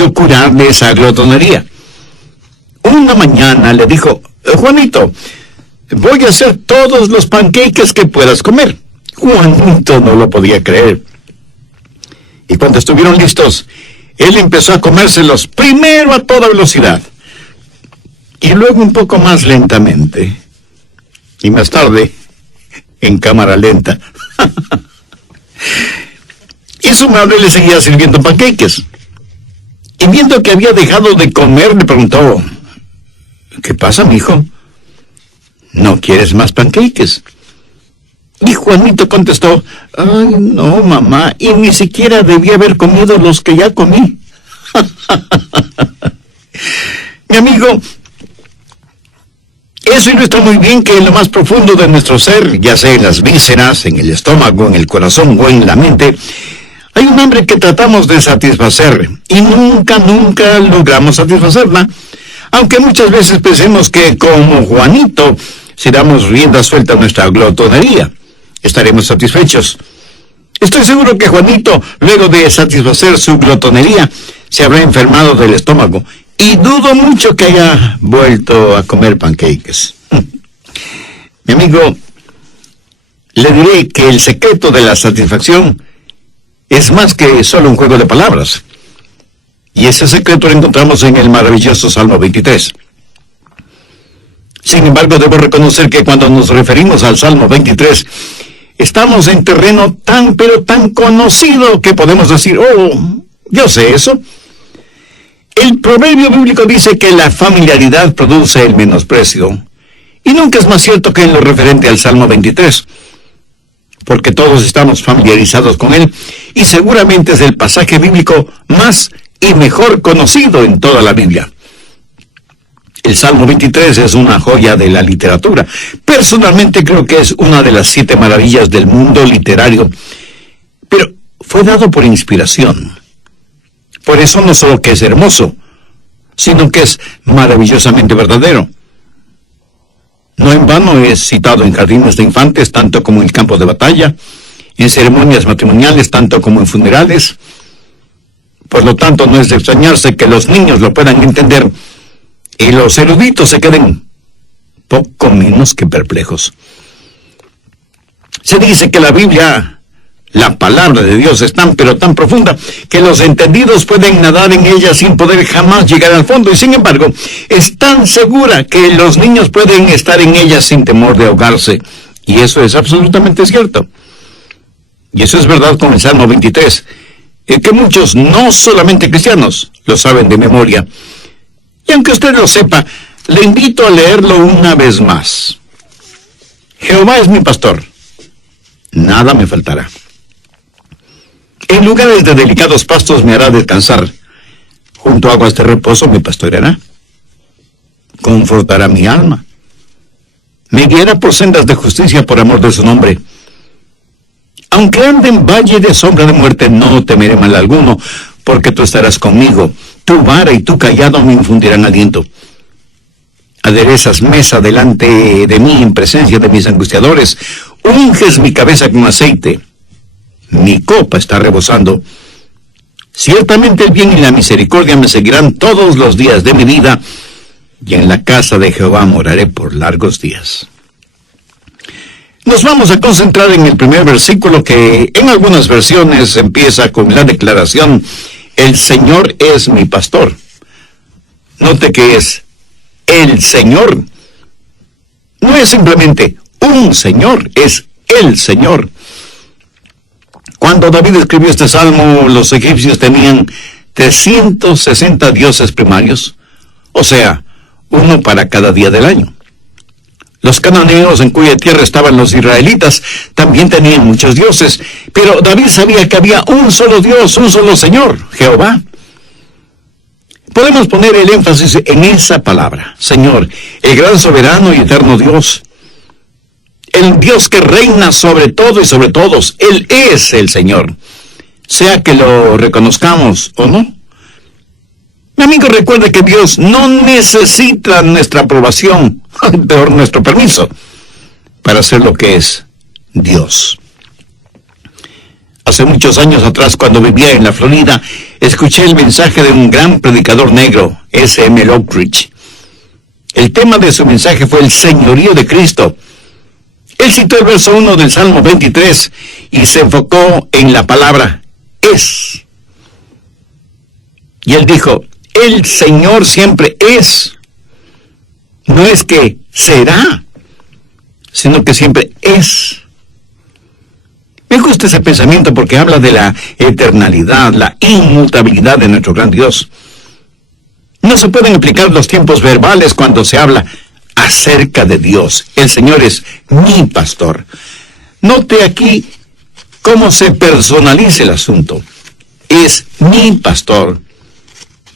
curarle esa glotonería. Una mañana le dijo: Juanito, voy a hacer todos los pancakes que puedas comer. Juanito no lo podía creer. Y cuando estuvieron listos, él empezó a comérselos primero a toda velocidad, y luego un poco más lentamente, y más tarde en cámara lenta. Y su madre le seguía sirviendo pancakes. Y viendo que había dejado de comer, le preguntó: ¿qué pasa, mijo? ¿No quieres más pancakes? Y Juanito contestó: ay, no, mamá, y ni siquiera debía haber comido los que ya comí. Mi amigo, eso ilustra muy bien que en lo más profundo de nuestro ser, ya sea en las vísceras, en el estómago, en el corazón o en la mente, hay un hambre que tratamos de satisfacer y nunca logramos satisfacerla, aunque muchas veces pensemos que, como Juanito, si damos rienda suelta a nuestra glotonería, estaremos satisfechos. Estoy seguro que Juanito, luego de satisfacer su glotonería, se habrá enfermado del estómago, y dudo mucho que haya vuelto a comer pancakes. Mi amigo, le diré que el secreto de la satisfacción es más que solo un juego de palabras. Y ese secreto lo encontramos en el maravilloso Salmo 23. Sin embargo, debo reconocer que cuando nos referimos al Salmo 23, estamos en terreno tan conocido que podemos decir: oh, yo sé eso. El proverbio bíblico dice que la familiaridad produce el menosprecio. Y nunca es más cierto que en lo referente al Salmo 23. Porque todos estamos familiarizados con él, y seguramente es el pasaje bíblico más y mejor conocido en toda la Biblia. El Salmo 23 es una joya de la literatura. Personalmente creo que es una de las 7 maravillas del mundo literario, pero fue dado por inspiración. Por eso no solo que es hermoso, sino que es maravillosamente verdadero. No en vano es citado en jardines de infantes, tanto como en el campo de batalla, en ceremonias matrimoniales, tanto como en funerales. Por lo tanto, no es de extrañarse que los niños lo puedan entender y los eruditos se queden poco menos que perplejos. Se dice que la Biblia, la palabra de Dios, es tan profunda que los entendidos pueden nadar en ella sin poder jamás llegar al fondo, y sin embargo es tan segura que los niños pueden estar en ella sin temor de ahogarse, y eso es absolutamente cierto. Y eso es verdad con el Salmo 23, que muchos, no solamente cristianos, lo saben de memoria. Y aunque usted lo sepa, le invito a leerlo una vez más. Jehová es mi pastor, nada me faltará. En lugares de delicados pastos me hará descansar. Junto a aguas de reposo me pastoreará. Confortará mi alma. Me guiará por sendas de justicia por amor de su nombre. Aunque ande en valle de sombra de muerte, no temeré mal alguno, porque tú estarás conmigo. Tu vara y tu cayado me infundirán aliento. Aderezas mesa delante de mí en presencia de mis angustiadores. Unges mi cabeza con aceite. Mi copa está rebosando. Ciertamente el bien y la misericordia me seguirán todos los días de mi vida, y en la casa de Jehová moraré por largos días. Nos vamos a concentrar en el primer versículo, que en algunas versiones empieza con la declaración: el Señor es mi pastor. Note que es el Señor. No es simplemente un Señor, es el Señor. Cuando David escribió este salmo, los egipcios tenían 360 dioses primarios, o sea, uno para cada día del año. Los cananeos, en cuya tierra estaban los israelitas, también tenían muchos dioses, pero David sabía que había un solo Dios, un solo Señor, Jehová. Podemos poner el énfasis en esa palabra, Señor, el gran soberano y eterno Dios. El Dios que reina sobre todo y sobre todos. Él es el Señor, sea que lo reconozcamos o no. Mi amigo, recuerde que Dios no necesita nuestra aprobación, peor nuestro permiso, para ser lo que es Dios. Hace muchos años atrás, cuando vivía en la Florida, escuché el mensaje de un gran predicador negro, S.M. Lockridge. El tema de su mensaje fue el señorío de Cristo. Él citó el verso 1 del Salmo 23 y se enfocó en la palabra es. Y él dijo, el Señor siempre es. No es que será, sino que siempre es. Me gusta ese pensamiento porque habla de la eternalidad, la inmutabilidad de nuestro gran Dios. No se pueden aplicar los tiempos verbales cuando se habla acerca de Dios. El Señor es mi pastor. Note aquí cómo se personaliza el asunto. Es mi pastor.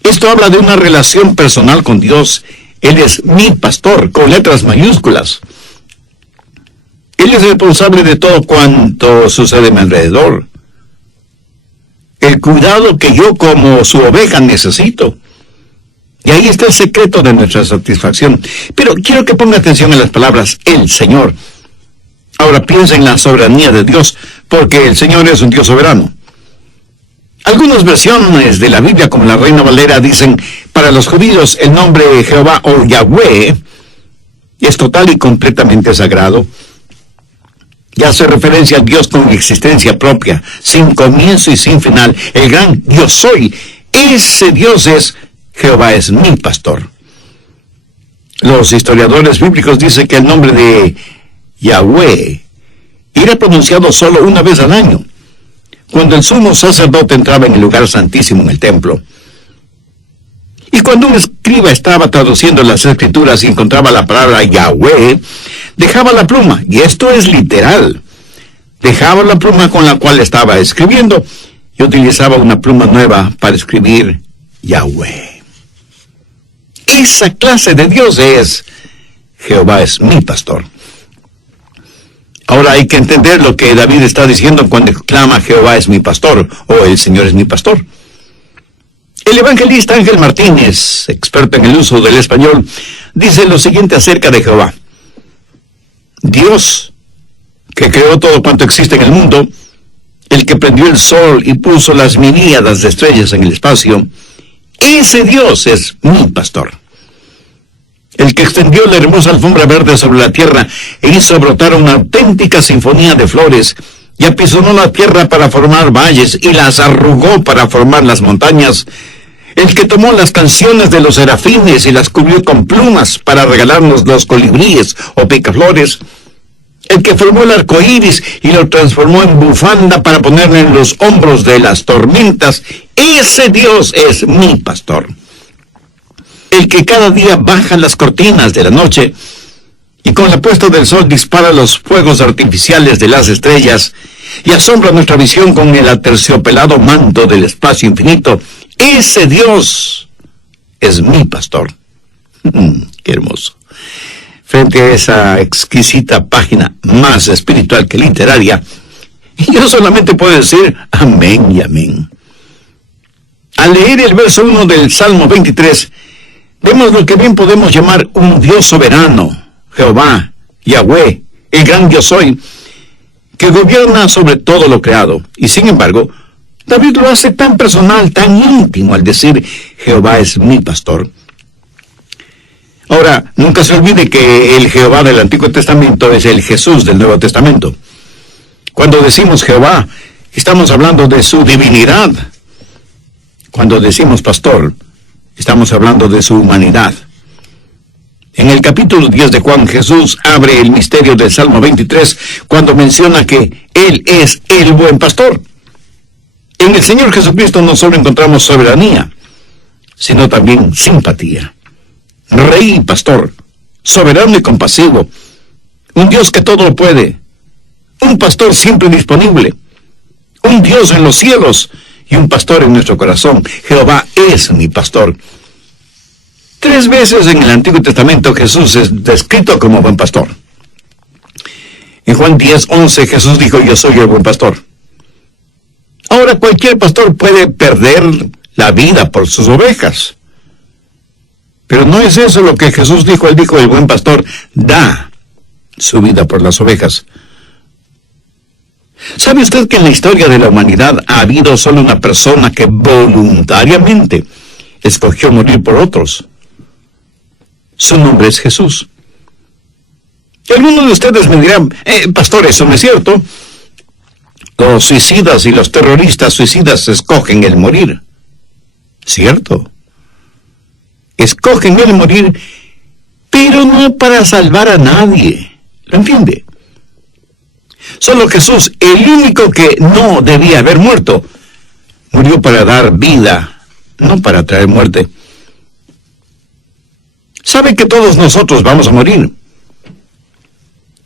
Esto habla de una relación personal con Dios. Él es mi pastor, con letras mayúsculas. Él es responsable de todo cuanto sucede a mi alrededor. El cuidado que yo como su oveja necesito. Y ahí está el secreto de nuestra satisfacción. Pero quiero que ponga atención en las palabras, el Señor. Ahora piensa en la soberanía de Dios, porque el Señor es un Dios soberano. Algunas versiones de la Biblia, como la Reina Valera, dicen, para los judíos el nombre de Jehová o Yahweh es total y completamente sagrado. Y hace referencia al Dios con existencia propia, sin comienzo y sin final, el gran Yo soy. Ese Dios es, Jehová es mi pastor. Los historiadores bíblicos dicen que el nombre de Yahweh era pronunciado solo una vez al año, cuando el sumo sacerdote entraba en el lugar santísimo en el templo. Y cuando un escriba estaba traduciendo las escrituras y encontraba la palabra Yahweh, dejaba la pluma, y esto es literal, dejaba la pluma con la cual estaba escribiendo y utilizaba una pluma nueva para escribir Yahweh. Esa clase de Dios es, Jehová es mi pastor. Ahora hay que entender lo que David está diciendo cuando clama Jehová es mi pastor, o el Señor es mi pastor. El evangelista Ángel Martínez, experto en el uso del español, dice lo siguiente acerca de Jehová. Dios, que creó todo cuanto existe en el mundo, el que prendió el sol y puso las miríadas de estrellas en el espacio, ese Dios es mi pastor. El que extendió la hermosa alfombra verde sobre la tierra e hizo brotar una auténtica sinfonía de flores, y apisonó la tierra para formar valles y las arrugó para formar las montañas. El que tomó las canciones de los serafines y las cubrió con plumas para regalarnos los colibríes o picaflores. El que formó el arco iris y lo transformó en bufanda para ponerlo en los hombros de las tormentas. Ese Dios es mi pastor. El que cada día baja las cortinas de la noche y con la puesta del sol dispara los fuegos artificiales de las estrellas y asombra nuestra visión con el aterciopelado manto del espacio infinito. Ese Dios es mi pastor. Qué hermoso. Frente a esa exquisita página más espiritual que literaria, yo solamente puedo decir amén y amén. Al leer el verso 1 del Salmo 23, vemos lo que bien podemos llamar un Dios soberano, Jehová, Yahweh, el gran Yo soy, que gobierna sobre todo lo creado. Y sin embargo, David lo hace tan personal, tan íntimo al decir, Jehová es mi pastor. Ahora, nunca se olvide que el Jehová del Antiguo Testamento es el Jesús del Nuevo Testamento. Cuando decimos Jehová, estamos hablando de su divinidad. Cuando decimos pastor, estamos hablando de su humanidad. En el capítulo 10 de Juan, Jesús abre el misterio del Salmo 23 cuando menciona que Él es el buen pastor. En el Señor Jesucristo no solo encontramos soberanía, sino también simpatía. Rey y pastor, soberano y compasivo, un Dios que todo lo puede, un pastor siempre disponible, un Dios en los cielos y un pastor en nuestro corazón. Jehová es mi pastor. 3 veces en el Antiguo Testamento Jesús es descrito como buen pastor. En Juan 10:11 Jesús dijo, yo soy el buen pastor. Ahora cualquier pastor puede perder la vida por sus ovejas. Pero no es eso lo que Jesús dijo. Él dijo, el buen pastor da su vida por las ovejas. ¿Sabe usted que en la historia de la humanidad ha habido solo una persona que voluntariamente escogió morir por otros? Su nombre es Jesús. Y algunos de ustedes me dirán, pastor, eso no es cierto. Los suicidas y los terroristas suicidas escogen el morir. ¿Cierto? Escogen el morir, pero no para salvar a nadie. ¿Lo entiende? Solo Jesús, el único que no debía haber muerto, murió para dar vida, no para traer muerte. ¿Sabe que todos nosotros vamos a morir?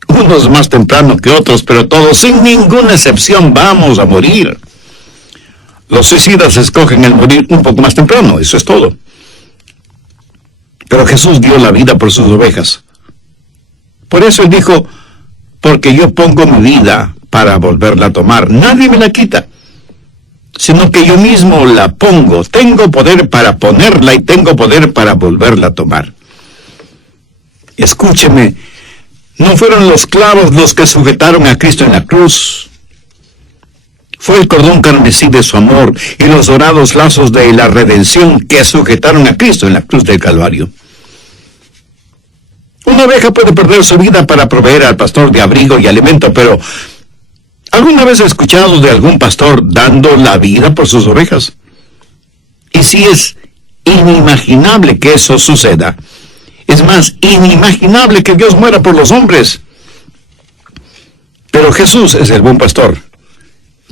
Unos más temprano que otros, pero todos, sin ninguna excepción, vamos a morir. Los suicidas escogen el morir un poco más temprano, eso es todo. Pero Jesús dio la vida por sus ovejas. Por eso Él dijo, porque yo pongo mi vida para volverla a tomar. Nadie me la quita, sino que yo mismo la pongo. Tengo poder para ponerla y tengo poder para volverla a tomar. Escúcheme, no fueron los clavos los que sujetaron a Cristo en la cruz. Fue el cordón carmesí de su amor y los dorados lazos de la redención que sujetaron a Cristo en la cruz del Calvario. Una oveja puede perder su vida para proveer al pastor de abrigo y alimento, pero ¿alguna vez ha escuchado de algún pastor dando la vida por sus ovejas? Y si es inimaginable que eso suceda. Es más, inimaginable que Dios muera por los hombres. Pero Jesús es el buen pastor,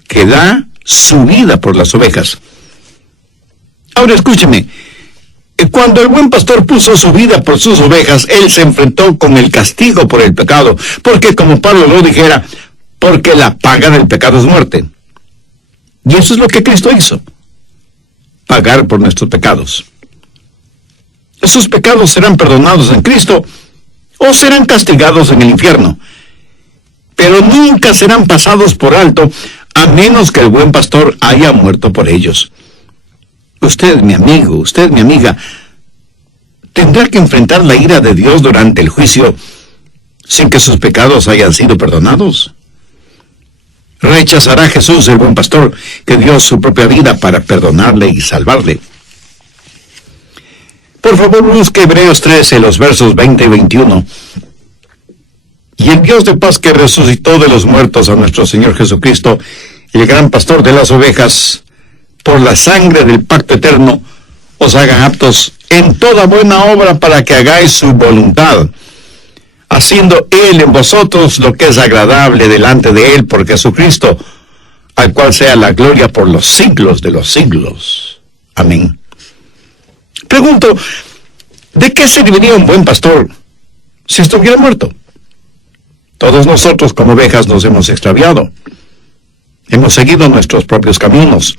que da su vida por las ovejas. Ahora escúcheme, cuando el buen pastor puso su vida por sus ovejas, Él se enfrentó con el castigo por el pecado, porque como Pablo lo dijera, porque la paga del pecado es muerte. Y eso es lo que Cristo hizo, pagar por nuestros pecados. Esos pecados serán perdonados en Cristo o serán castigados en el infierno, pero nunca serán pasados por alto a menos que el buen pastor haya muerto por ellos. Usted, mi amigo, usted, mi amiga, tendrá que enfrentar la ira de Dios durante el juicio sin que sus pecados hayan sido perdonados. ¿Rechazará Jesús, el buen pastor, que dio su propia vida para perdonarle y salvarle? Por favor, busque Hebreos 13, los versos 20 y 21. Y el Dios de paz que resucitó de los muertos a nuestro Señor Jesucristo, el gran pastor de las ovejas, por la sangre del pacto eterno, os haga aptos en toda buena obra para que hagáis su voluntad, haciendo Él en vosotros lo que es agradable delante de Él por Jesucristo, al cual sea la gloria por los siglos de los siglos. Amén. Pregunto, ¿de qué serviría un buen pastor si estuviera muerto? Todos nosotros como ovejas nos hemos extraviado. Hemos seguido nuestros propios caminos.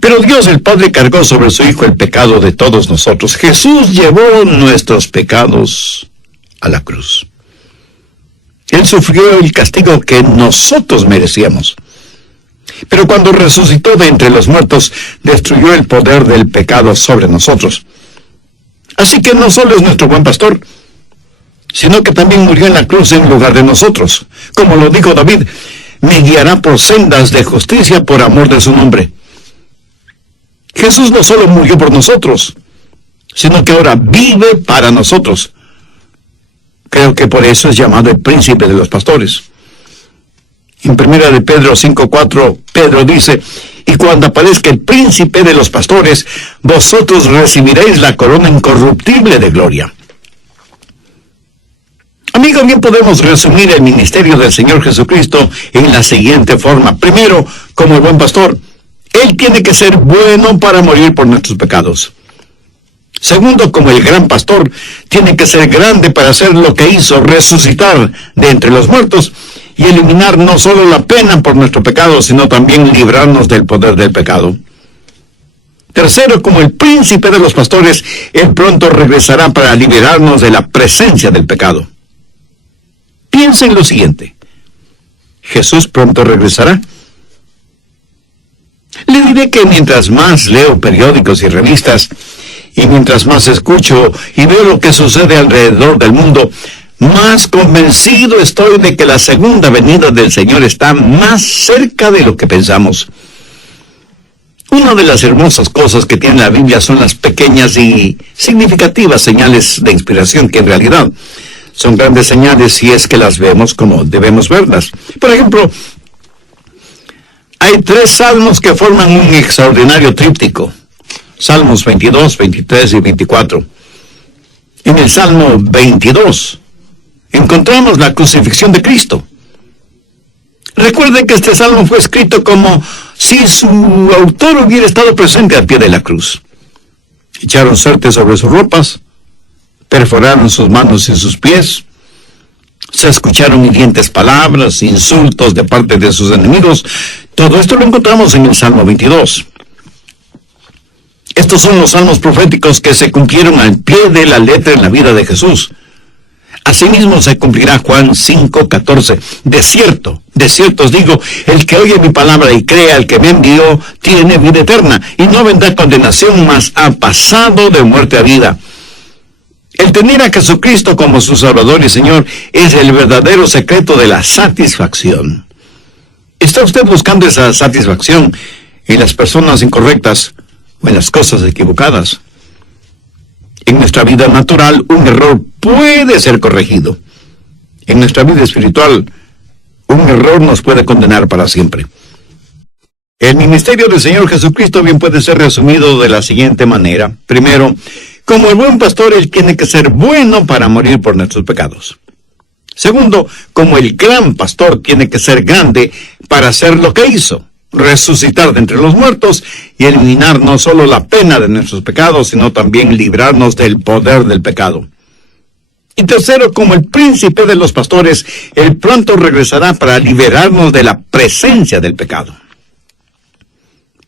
Pero Dios el Padre cargó sobre su Hijo el pecado de todos nosotros. Jesús llevó nuestros pecados a la cruz. Él sufrió el castigo que nosotros merecíamos. Pero cuando resucitó de entre los muertos, destruyó el poder del pecado sobre nosotros. Así que no solo es nuestro buen pastor, sino que también murió en la cruz en lugar de nosotros. Como lo dijo David, me guiará por sendas de justicia por amor de su nombre. Jesús no solo murió por nosotros, sino que ahora vive para nosotros. Creo que por eso es llamado el príncipe de los pastores. En 1 de Pedro 5:4, Pedro dice, y cuando aparezca el príncipe de los pastores, vosotros recibiréis la corona incorruptible de gloria. Amigo, bien podemos resumir el ministerio del Señor Jesucristo en la siguiente forma. Primero, como el buen pastor, Él tiene que ser bueno para morir por nuestros pecados. Segundo, como el gran pastor, tiene que ser grande para hacer lo que hizo, resucitar de entre los muertos y eliminar no solo la pena por nuestro pecado, sino también librarnos del poder del pecado. Tercero, como el príncipe de los pastores, Él pronto regresará para liberarnos de la presencia del pecado. Piensa en lo siguiente. ¿Jesús pronto regresará? Le diré que mientras más leo periódicos y revistas, y mientras más escucho y veo lo que sucede alrededor del mundo, Más convencido estoy de que la segunda venida del Señor está más cerca de lo que pensamos. Una de las hermosas cosas que tiene la Biblia son las pequeñas y significativas señales de inspiración que en realidad son grandes señales si es que las vemos como debemos verlas. Por ejemplo, hay 3 salmos que forman un extraordinario tríptico. Salmos 22, 23 y 24. En el Salmo 22 encontramos la crucifixión de Cristo. Recuerden que este salmo fue escrito como si su autor hubiera estado presente al pie de la cruz. Echaron suerte sobre sus ropas, perforaron sus manos y sus pies, se escucharon hirientes palabras, insultos de parte de sus enemigos. Todo esto lo encontramos en el Salmo 22. Estos son los salmos proféticos que se cumplieron al pie de la letra en la vida de Jesús. Asimismo se cumplirá Juan 5:14. De cierto os digo, el que oye mi palabra y crea al que me envió, tiene vida eterna, y no vendrá condenación, mas ha pasado de muerte a vida. El tener a Jesucristo como su Salvador y Señor es el verdadero secreto de la satisfacción. ¿Está usted buscando esa satisfacción en las personas incorrectas o en las cosas equivocadas? En nuestra vida natural, un error puede ser corregido. En nuestra vida espiritual, un error nos puede condenar para siempre. El ministerio del Señor Jesucristo bien puede ser resumido de la siguiente manera. Primero, como el buen pastor, Él tiene que ser bueno para morir por nuestros pecados. Segundo, como el gran pastor tiene que ser grande para hacer lo que hizo, resucitar de entre los muertos y eliminar no solo la pena de nuestros pecados, sino también librarnos del poder del pecado. Y tercero, como el príncipe de los pastores, Él pronto regresará para liberarnos de la presencia del pecado.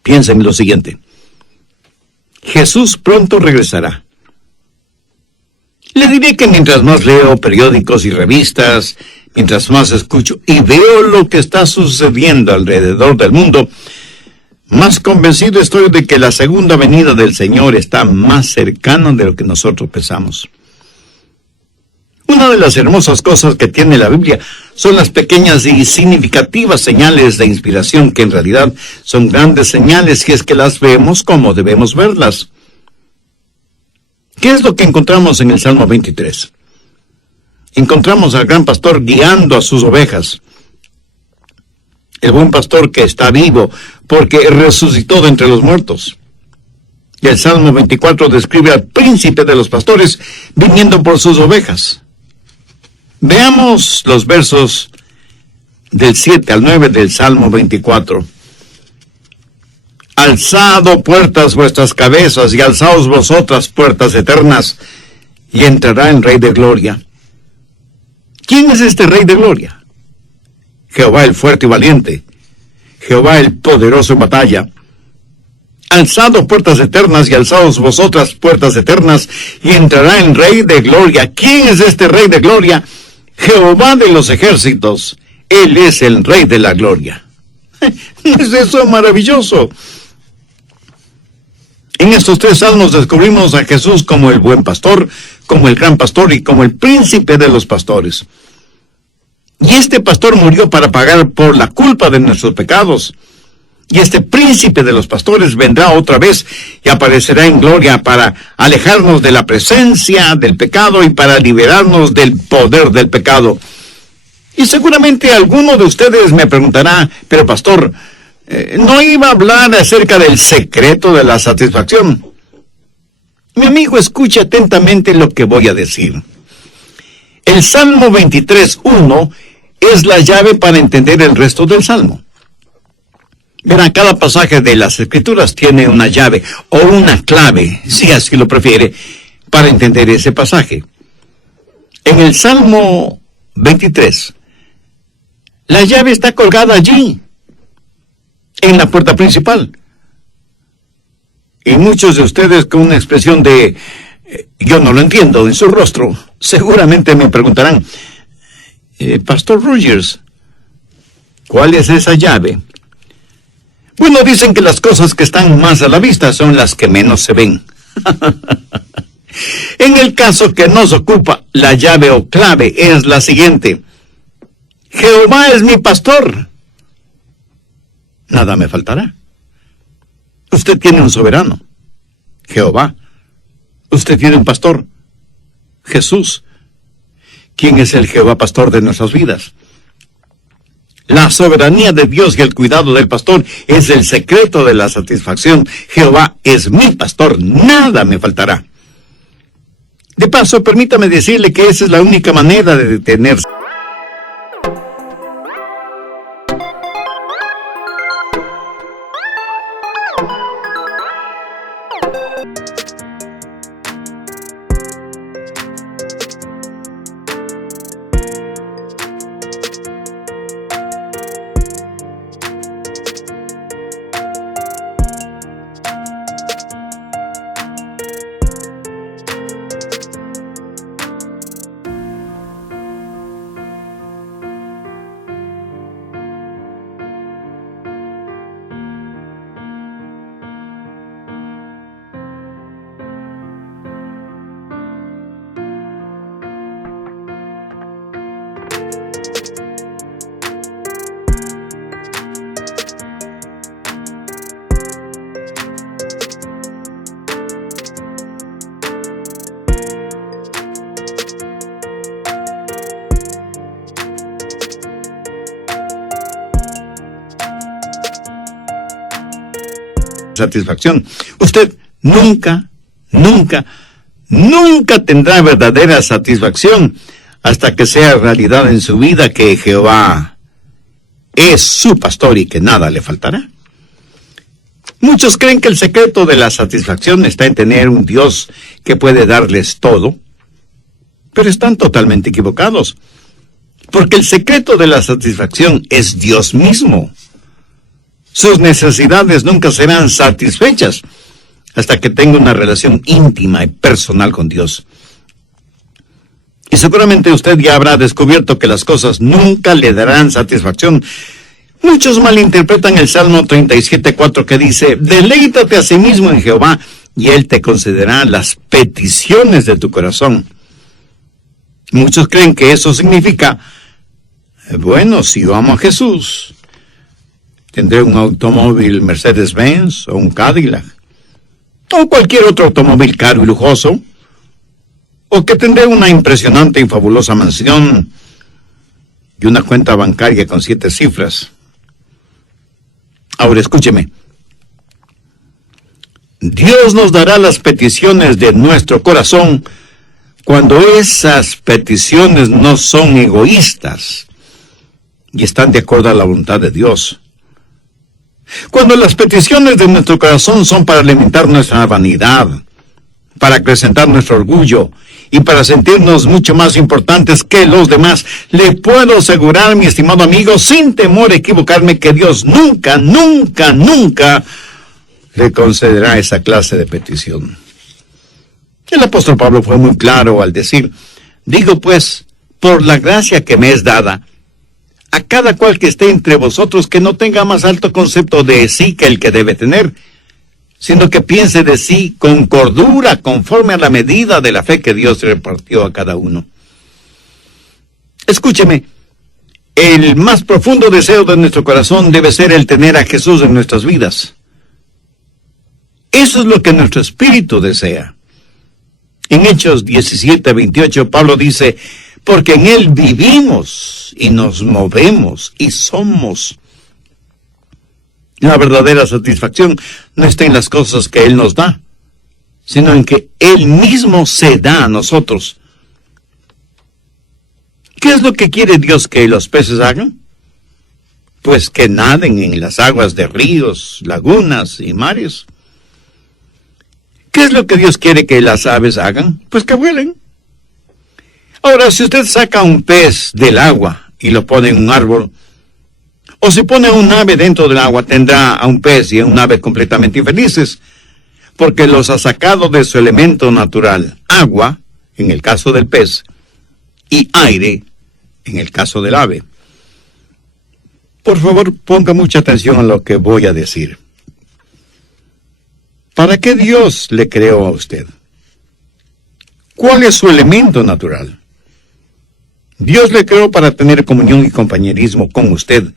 Piensen en lo siguiente. Jesús pronto regresará. Le diré que mientras más leo periódicos y revistas, mientras más escucho y veo lo que está sucediendo alrededor del mundo, más convencido estoy de que la segunda venida del Señor está más cercana de lo que nosotros pensamos. Una de las hermosas cosas que tiene la Biblia son las pequeñas y significativas señales de inspiración que en realidad son grandes señales si es que las vemos como debemos verlas. ¿Qué es lo que encontramos en el Salmo 23? Encontramos al gran pastor guiando a sus ovejas. El buen pastor que está vivo porque resucitó de entre los muertos. Y el Salmo 24 describe al príncipe de los pastores viniendo por sus ovejas. Veamos los versos del 7 al 9 del Salmo 24. Alzad, puertas, vuestras cabezas, y alzaos vosotras, puertas eternas, y entrará el Rey de Gloria. ¿Quién es este Rey de Gloria? Jehová el fuerte y valiente, Jehová el poderoso en batalla. Alzad, puertas eternas, y alzaos vosotras, puertas eternas, y entrará el Rey de Gloria. ¿Quién es este Rey de Gloria? Jehová de los ejércitos, Él es el Rey de la Gloria. ¿Es eso maravilloso? En estos 3 salmos descubrimos a Jesús como el buen pastor, como el gran pastor y como el príncipe de los pastores. Y este pastor murió para pagar por la culpa de nuestros pecados. Y este príncipe de los pastores vendrá otra vez y aparecerá en gloria para alejarnos de la presencia del pecado y para liberarnos del poder del pecado. Y seguramente alguno de ustedes me preguntará, pero pastor, ¿no iba a hablar acerca del secreto de la satisfacción? Mi amigo, escuche atentamente lo que voy a decir. El Salmo 23:1 es la llave para entender el resto del Salmo. Verán, cada pasaje de las Escrituras tiene una llave o una clave, si así lo prefiere, para entender ese pasaje. En el Salmo 23, la llave está colgada allí, en la puerta principal. Y muchos de ustedes con una expresión de yo no lo entiendo en su rostro, seguramente me preguntarán, Pastor Rogers, ¿cuál es esa llave? Bueno, dicen que las cosas que están más a la vista son las que menos se ven. En el caso que nos ocupa, la llave o clave es la siguiente: Jehová es mi pastor, nada me faltará. Usted tiene un soberano, Jehová. Usted tiene un pastor, Jesús. ¿Quién es el Jehová pastor de nuestras vidas? La soberanía de Dios y el cuidado del pastor es el secreto de la satisfacción. Jehová es mi pastor, nada me faltará. De paso, permítame decirle que esa es la única manera de detenerse. Satisfacción. Usted nunca tendrá verdadera satisfacción hasta que sea realidad en su vida que Jehová es su pastor y que nada le faltará. Muchos creen que el secreto de la satisfacción está en tener un Dios que puede darles todo, pero están totalmente equivocados, porque el secreto de la satisfacción es Dios mismo. Sus necesidades nunca serán satisfechas hasta que tenga una relación íntima y personal con Dios. Y seguramente usted ya habrá descubierto que las cosas nunca le darán satisfacción. Muchos malinterpretan el Salmo 37:4 que dice: deleítate a sí mismo en Jehová y Él te concederá las peticiones de tu corazón. Muchos creen que eso significa: bueno, si yo amo a Jesús, tendré un automóvil Mercedes-Benz o un Cadillac, o cualquier otro automóvil caro y lujoso, o que tendré una impresionante y fabulosa mansión y una cuenta bancaria con 7 cifras. Ahora escúcheme. Dios nos dará las peticiones de nuestro corazón cuando esas peticiones no son egoístas y están de acuerdo a la voluntad de Dios. Cuando las peticiones de nuestro corazón son para alimentar nuestra vanidad, para acrecentar nuestro orgullo y para sentirnos mucho más importantes que los demás, le puedo asegurar, mi estimado amigo, sin temor a equivocarme, que Dios nunca le concederá esa clase de petición. El apóstol Pablo fue muy claro al decir: digo pues, por la gracia que me es dada, a cada cual que esté entre vosotros que no tenga más alto concepto de sí que el que debe tener, sino que piense de sí con cordura, conforme a la medida de la fe que Dios repartió a cada uno. Escúcheme, el más profundo deseo de nuestro corazón debe ser el tener a Jesús en nuestras vidas. Eso es lo que nuestro espíritu desea. En Hechos 17:28, Pablo dice: porque en Él vivimos y nos movemos y somos. La verdadera satisfacción no está en las cosas que Él nos da, sino en que Él mismo se da a nosotros. ¿Qué es lo que quiere Dios que los peces hagan? Pues que naden en las aguas de ríos, lagunas y mares. ¿Qué es lo que Dios quiere que las aves hagan? Pues que vuelen. Ahora, si usted saca un pez del agua y lo pone en un árbol, o si pone un ave dentro del agua, tendrá a un pez y a un ave completamente infelices, porque los ha sacado de su elemento natural, agua, en el caso del pez, y aire, en el caso del ave. Por favor, ponga mucha atención a lo que voy a decir. ¿Para qué Dios le creó a usted? ¿Cuál es su elemento natural? Dios le creó para tener comunión y compañerismo con usted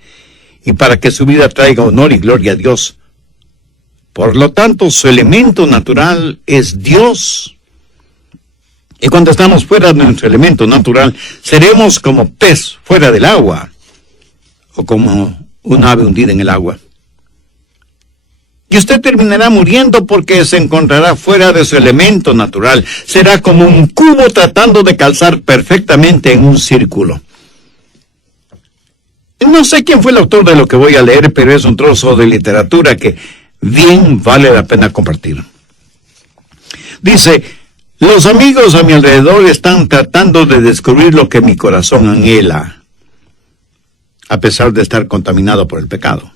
y para que su vida traiga honor y gloria a Dios. Por lo tanto, su elemento natural es Dios. Y cuando estamos fuera de nuestro elemento natural, seremos como pez fuera del agua o como un ave hundida en el agua. Y usted terminará muriendo porque se encontrará fuera de su elemento natural. Será como un cubo tratando de calzar perfectamente en un círculo. No sé quién fue el autor de lo que voy a leer, pero es un trozo de literatura que bien vale la pena compartir. Dice: los amigos a mi alrededor están tratando de descubrir lo que mi corazón anhela, a pesar de estar contaminado por el pecado.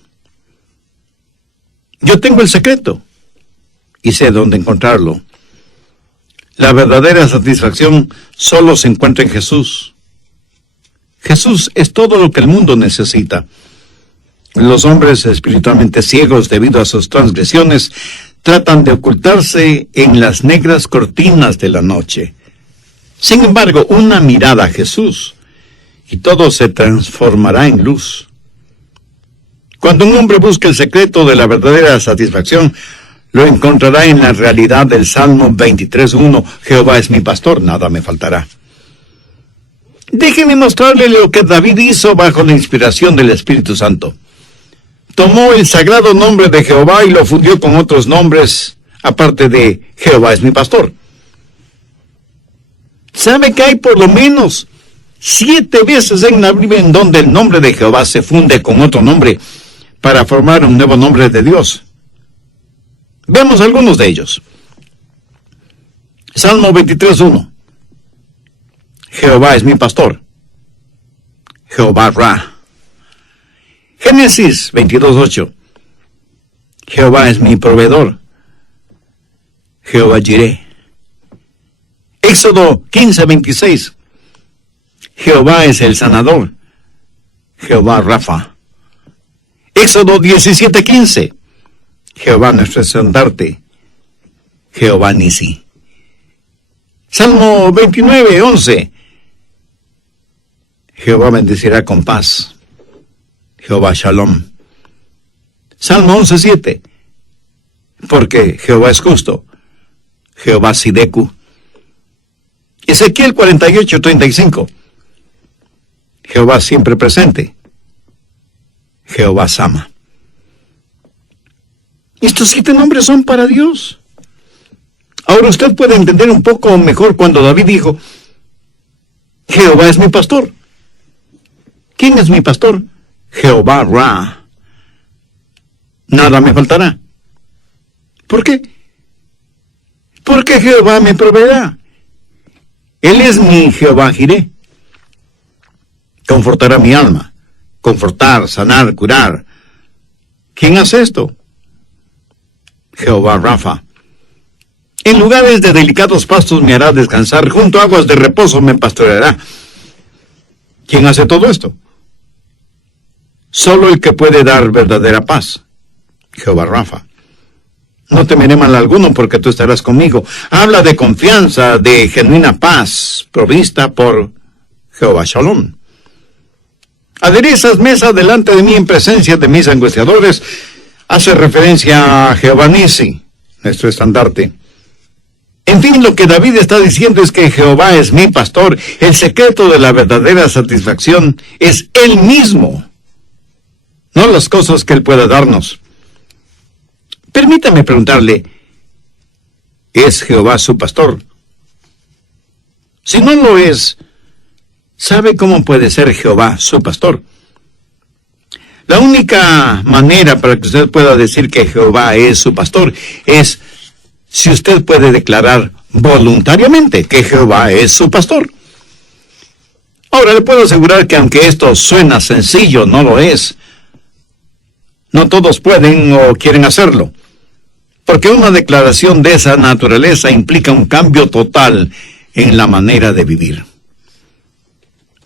Yo tengo el secreto y sé dónde encontrarlo. La verdadera satisfacción solo se encuentra en Jesús. Jesús es todo lo que el mundo necesita. Los hombres espiritualmente ciegos debido a sus transgresiones tratan de ocultarse en las negras cortinas de la noche. Sin embargo, una mirada a Jesús y todo se transformará en luz. Cuando un hombre busca el secreto de la verdadera satisfacción, lo encontrará en la realidad del Salmo 23:1. Jehová es mi pastor, nada me faltará. Déjeme mostrarle lo que David hizo bajo la inspiración del Espíritu Santo. Tomó el sagrado nombre de Jehová y lo fundió con otros nombres, aparte de Jehová es mi pastor. ¿Sabe que hay por lo menos 7 veces en la Biblia en donde el nombre de Jehová se funde con otro nombre para formar un nuevo nombre de Dios? Veamos algunos de ellos. Salmo 23:1. Jehová es mi pastor. Jehová Ra. Génesis 22:8. Jehová es mi proveedor. Jehová Jireh. Éxodo 15:26. Jehová es el sanador. Jehová Rafa. Éxodo 17:15. Jehová nuestro estandarte. Jehová Nisi. Salmo 29:11. Jehová bendecirá con paz. Jehová Shalom. Salmo 11:7. Porque Jehová es justo. Jehová Sideku. Ezequiel 48:35. Jehová siempre presente. Jehová Sama. Estos 7 nombres son para Dios. Ahora usted puede entender un poco mejor cuando David dijo: Jehová es mi pastor. ¿Quién es mi pastor? Jehová Ra. Nada me faltará. ¿Por qué? Porque Jehová me proveerá. Él es mi Jehová Jireh. Confortará mi alma. Confortar, sanar, curar. ¿Quién hace esto? Jehová Rafa. En lugares de delicados pastos me hará descansar, junto a aguas de reposo me pastoreará. ¿Quién hace todo esto? Solo el que puede dar verdadera paz. Jehová Rafa. No temeré mal alguno porque tú estarás conmigo. Habla de confianza, de genuina paz, provista por Jehová Shalom. Aderezas mesa delante de mí en presencia de mis angustiadores. Hace referencia a Jehová Nisi, nuestro estandarte. En fin, lo que David está diciendo es que Jehová es mi pastor. El secreto de la verdadera satisfacción es Él mismo, no las cosas que Él pueda darnos. Permítame preguntarle, ¿es Jehová su pastor? Si no lo es, ¿sabe cómo puede ser Jehová su pastor? La única manera para que usted pueda decir que Jehová es su pastor es si usted puede declarar voluntariamente que Jehová es su pastor. Ahora le puedo asegurar que aunque esto suena sencillo, no lo es. No todos pueden o quieren hacerlo, porque una declaración de esa naturaleza implica un cambio total en la manera de vivir.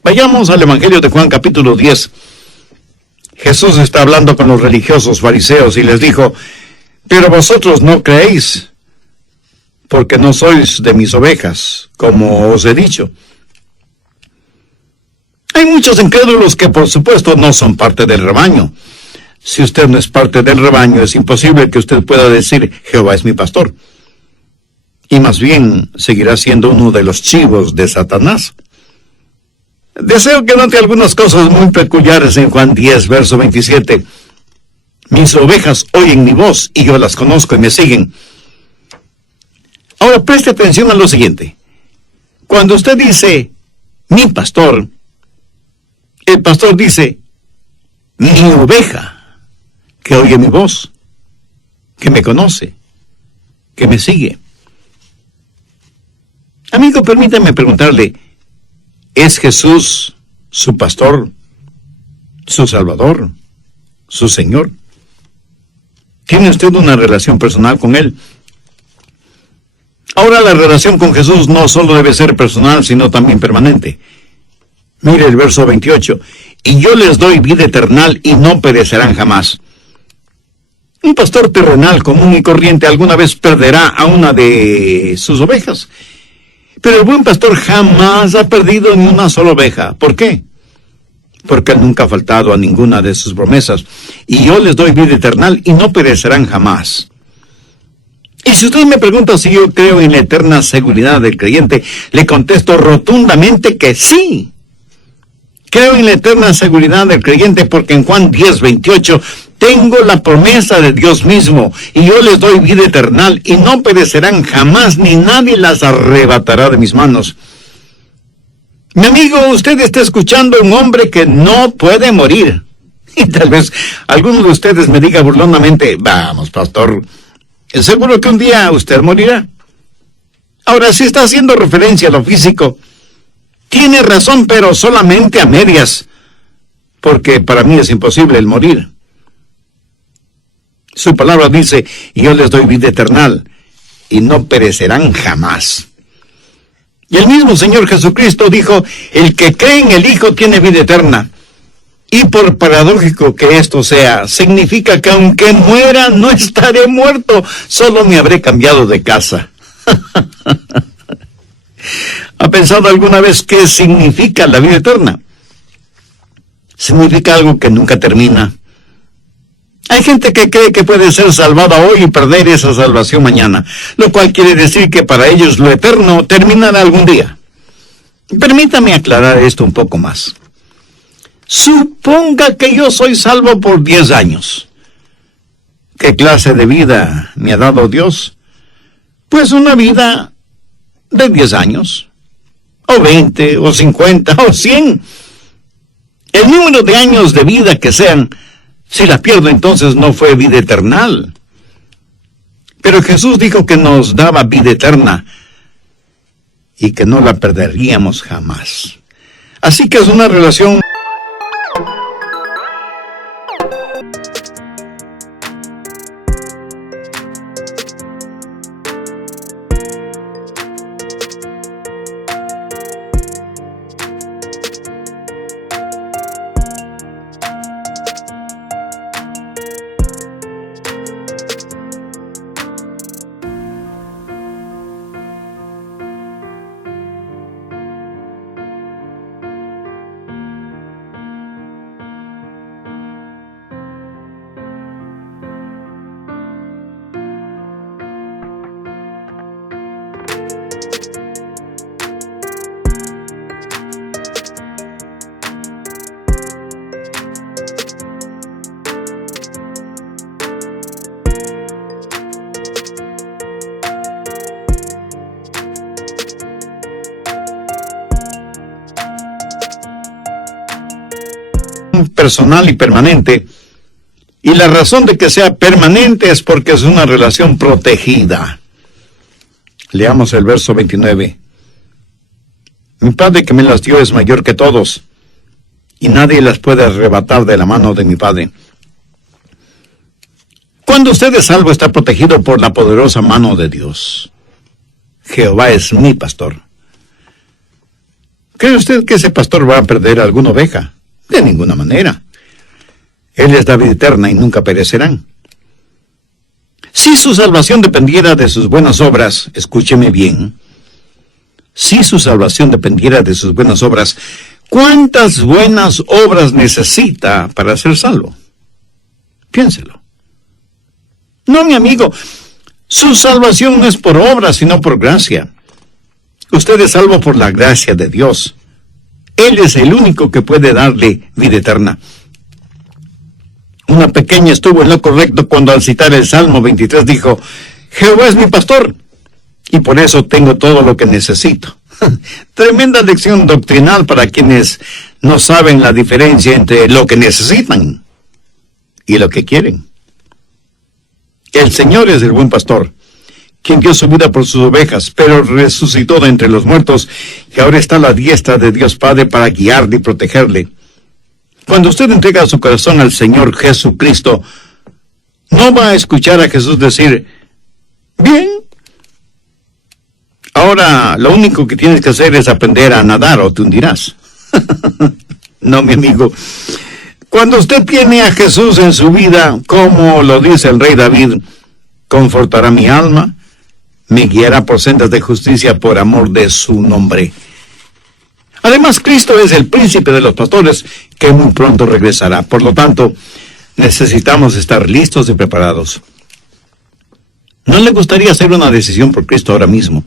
Vayamos al Evangelio de Juan capítulo 10. Jesús está hablando con los religiosos fariseos y les dijo: pero vosotros no creéis, porque no sois de mis ovejas, como os he dicho. Hay muchos incrédulos que por supuesto no son parte del rebaño. Si usted no es parte del rebaño, es imposible que usted pueda decir, Jehová es mi pastor. Y más bien seguirá siendo uno de los chivos de Satanás. Deseo que note algunas cosas muy peculiares en Juan 10, verso 27. Mis ovejas oyen mi voz y yo las conozco y me siguen. Ahora preste atención a lo siguiente. Cuando usted dice, mi pastor, el pastor dice, mi oveja, que oye mi voz, que me conoce, que me sigue. Amigo, permítame preguntarle, ¿es Jesús su pastor, su salvador, su Señor? ¿Tiene usted una relación personal con Él? Ahora la relación con Jesús no solo debe ser personal, sino también permanente. Mire el verso 28. Y yo les doy vida eterna y no perecerán jamás. Un pastor terrenal común y corriente alguna vez perderá a una de sus ovejas. Pero el buen pastor jamás ha perdido ni una sola oveja. ¿Por qué? Porque él nunca ha faltado a ninguna de sus promesas. Y yo les doy vida eterna y no perecerán jamás. Y si usted me pregunta si yo creo en la eterna seguridad del creyente, le contesto rotundamente que sí. Creo en la eterna seguridad del creyente porque en Juan 10:28 tengo la promesa de Dios mismo y yo les doy vida eterna y no perecerán jamás ni nadie las arrebatará de mis manos. Mi amigo, usted está escuchando a un hombre que no puede morir. Y tal vez alguno de ustedes me diga burlonamente, vamos, pastor, ¿es seguro que un día usted morirá? Ahora, si está haciendo referencia a lo físico, tiene razón, pero solamente a medias, porque para mí es imposible el morir. Su palabra dice, y yo les doy vida eterna, y no perecerán jamás. Y el mismo Señor Jesucristo dijo, el que cree en el Hijo tiene vida eterna. Y por paradójico que esto sea, significa que aunque muera, no estaré muerto, solo me habré cambiado de casa. ¿Ha pensado alguna vez qué significa la vida eterna? Significa algo que nunca termina. Hay gente que cree que puede ser salvada hoy y perder esa salvación mañana, lo cual quiere decir que para ellos lo eterno terminará algún día. Permítame aclarar esto un poco más. Suponga que yo soy salvo por 10 años. ¿Qué clase de vida me ha dado Dios? Pues una vida de 10 años, o 20, o 50, o 100. El número de años de vida que sean, si la pierdo entonces no fue vida eterna. Pero Jesús dijo que nos daba vida eterna y que no la perderíamos jamás. Así que es una relación personal y permanente, y la razón de que sea permanente es porque es una relación protegida. Leamos el verso 29. Mi Padre que me las dio es mayor que todos, y nadie las puede arrebatar de la mano de mi Padre. Cuando usted es salvo, está protegido por la poderosa mano de Dios. Jehová es mi pastor. ¿Cree usted que ese pastor va a perder alguna oveja? De ninguna manera. Él es la vida eterna y nunca perecerán. Si su salvación dependiera de sus buenas obras, escúcheme bien, si su salvación dependiera de sus buenas obras, ¿cuántas buenas obras necesita para ser salvo? Piénselo. No, mi amigo, su salvación no es por obras, sino por gracia. Usted es salvo por la gracia de Dios. Él es el único que puede darle vida eterna. Una pequeña estuvo en lo correcto cuando al citar el Salmo 23 dijo, Jehová es mi pastor, y por eso tengo todo lo que necesito. Tremenda lección doctrinal para quienes no saben la diferencia entre lo que necesitan y lo que quieren. El Señor es el buen pastor, quien dio su vida por sus ovejas, pero resucitó de entre los muertos, y ahora está a la diestra de Dios Padre para guiarle y protegerle. Cuando usted entrega su corazón al Señor Jesucristo, no va a escuchar a Jesús decir, bien, ahora lo único que tienes que hacer es aprender a nadar o te hundirás. No, mi amigo. Cuando usted tiene a Jesús en su vida, como lo dice el rey David, confortará mi alma, me guiará por sendas de justicia por amor de su nombre. Además, Cristo es el príncipe de los pastores que muy pronto regresará. Por lo tanto, necesitamos estar listos y preparados. ¿No le gustaría hacer una decisión por Cristo ahora mismo?